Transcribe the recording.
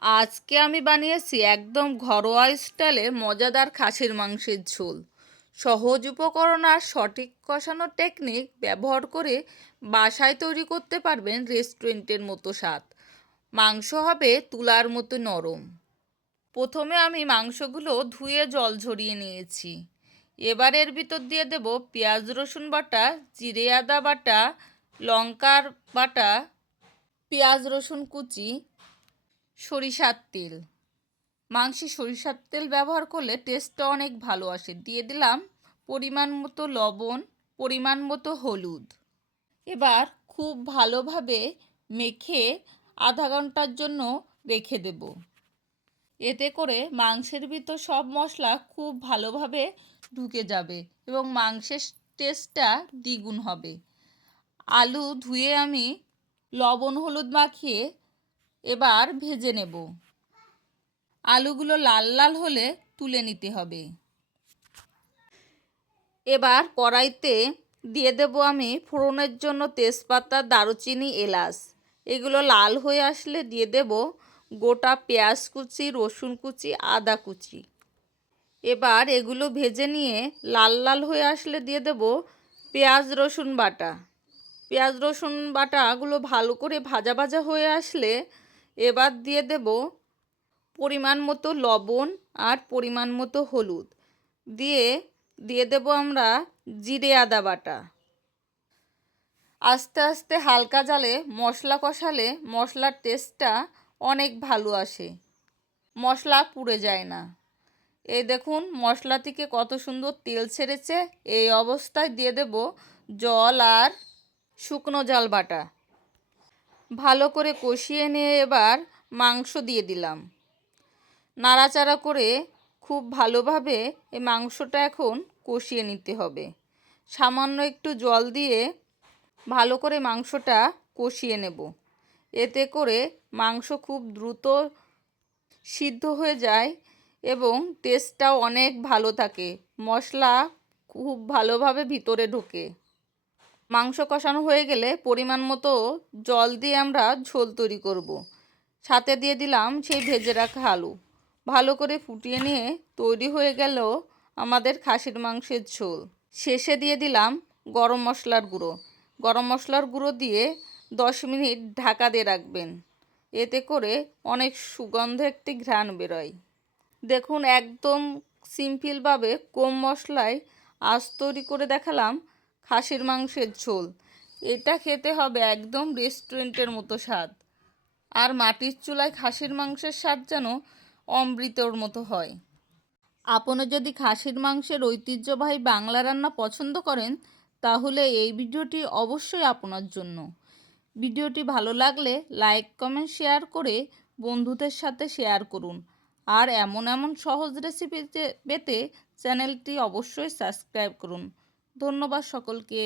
আজকে আমি বানিয়েছি একদম ঘরোয়া স্টাইলে মজাদার খাসির মাংসের ঝোল। সহজ উপকরণ আর সঠিক কষানোর টেকনিক ব্যবহার করে বাসায় তৈরি করতে পারবেন রেস্টুরেন্টের মতো স্বাদ। মাংস হবে তুলার মতো নরম। প্রথমে আমি মাংসগুলো ধুয়ে জল ঝরিয়ে নিয়েছি। এবার এর ভিতর দিয়ে দেব পেঁয়াজ রসুন বাটা, জিরে আদা বাটা, লঙ্কার বাটা, পেঁয়াজ রসুন কুচি, সরিষার তেল। মাংসে সরিষার তেল ব্যবহার করলে টেস্টটা অনেক ভালো আসে। দিয়ে দিলাম পরিমাণ মতো লবণ, পরিমাণ মতো হলুদ। এবার খুব ভালোভাবে মেখে আধা ঘন্টার জন্য রেখে দেব। এতে করে মাংসের ভিতর সব মশলা খুব ভালোভাবে ঢুকে যাবে এবং মাংসের টেস্টটা দ্বিগুণ হবে। আলু ধুয়ে আমি লবণ হলুদ মাখিয়ে এবার ভেজে নেব। আলুগুলো লাল লাল হলে তুলে নিতে হবে। এবার কড়াইতে দিয়ে দেব আমি ফোড়নের জন্য তেজপাতা, দারুচিনি, এলাচ। এগুলো লাল হয়ে আসলে দিয়ে দেব গোটা পেঁয়াজ কুচি, রসুন কুচি, আদা কুচি। এবার এগুলো ভেজে নিয়ে লাল লাল হয়ে আসলে দিয়ে দেব পেঁয়াজ রসুন বাটা। পেঁয়াজ রসুন বাটাগুলো ভালো করে ভাজা ভাজা হয়ে আসলে এবার দিয়ে দেব পরিমাণ মতো লবণ আর পরিমাণ মতো হলুদ। দিয়ে দেব আমরা জিরে আদা বাটা। আস্তে আস্তে হালকা জালে মশলা কষালে মশলার টেস্টটা অনেক ভালো আসে, মশলা পুড়ে যায় না। এই দেখুন মশলা থেকে কত সুন্দর তেল ছেড়েছে। এই অবস্থায় দিয়ে দেব জল আর শুকনো জাল বাটা। ভালো করে কষিয়ে নিয়ে এবার মাংস দিয়ে দিলাম। নাড়াচাড়া করে খুব ভালোভাবে এই মাংসটা এখন কষিয়ে নিতে হবে। সামান্য একটু জল দিয়ে ভালো করে মাংসটা কষিয়ে নেব। এতে করে মাংস খুব দ্রুত সিদ্ধ হয়ে যায় এবং টেস্টটাও অনেক ভালো থাকে। মশলা খুব ভালোভাবে ভিতরে ঢোকে। মাংস কষানো হয়ে গেলে পরিমাণ মতো জল দিয়ে আমরা ঝোল তৈরি করব। সাথে দিয়ে দিলাম সেই ভেজে রাখা আলু। ভালো করে ফুটিয়ে নিয়ে তৈরি হয়ে গেল আমাদের খাসির মাংসের ঝোল। শেষে দিয়ে দিলাম গরম মশলার গুঁড়ো। গরম মশলার গুঁড়ো দিয়ে 10 মিনিট ঢাকা দিয়ে রাখবেন। এতে করে অনেক সুগন্ধ একটি ঘ্রাণ বেরোয়। দেখুন একদম সিম্পলভাবে কম মশলায় আজ তৈরি করে দেখালাম খাসির মাংসের ঝোল। এটা খেতে হবে একদম রেস্টুরেন্টের মতো স্বাদ। আর মাটির চুলায় খাসির মাংসের স্বাদ যেন অমৃতর মতো হয়। আপনি যদি খাসির মাংসের ঐতিহ্যবাহী বাংলা রান্না পছন্দ করেন তাহলে এই ভিডিওটি অবশ্যই আপনার জন্য। ভিডিওটি ভালো লাগলে লাইক, কমেন্ট, শেয়ার করে বন্ধুদের সাথে শেয়ার করুন। আর এমন এমন সহজ রেসিপি পেতে চ্যানেলটি অবশ্যই সাবস্ক্রাইব করুন। ধন্যবাদ সকলকে।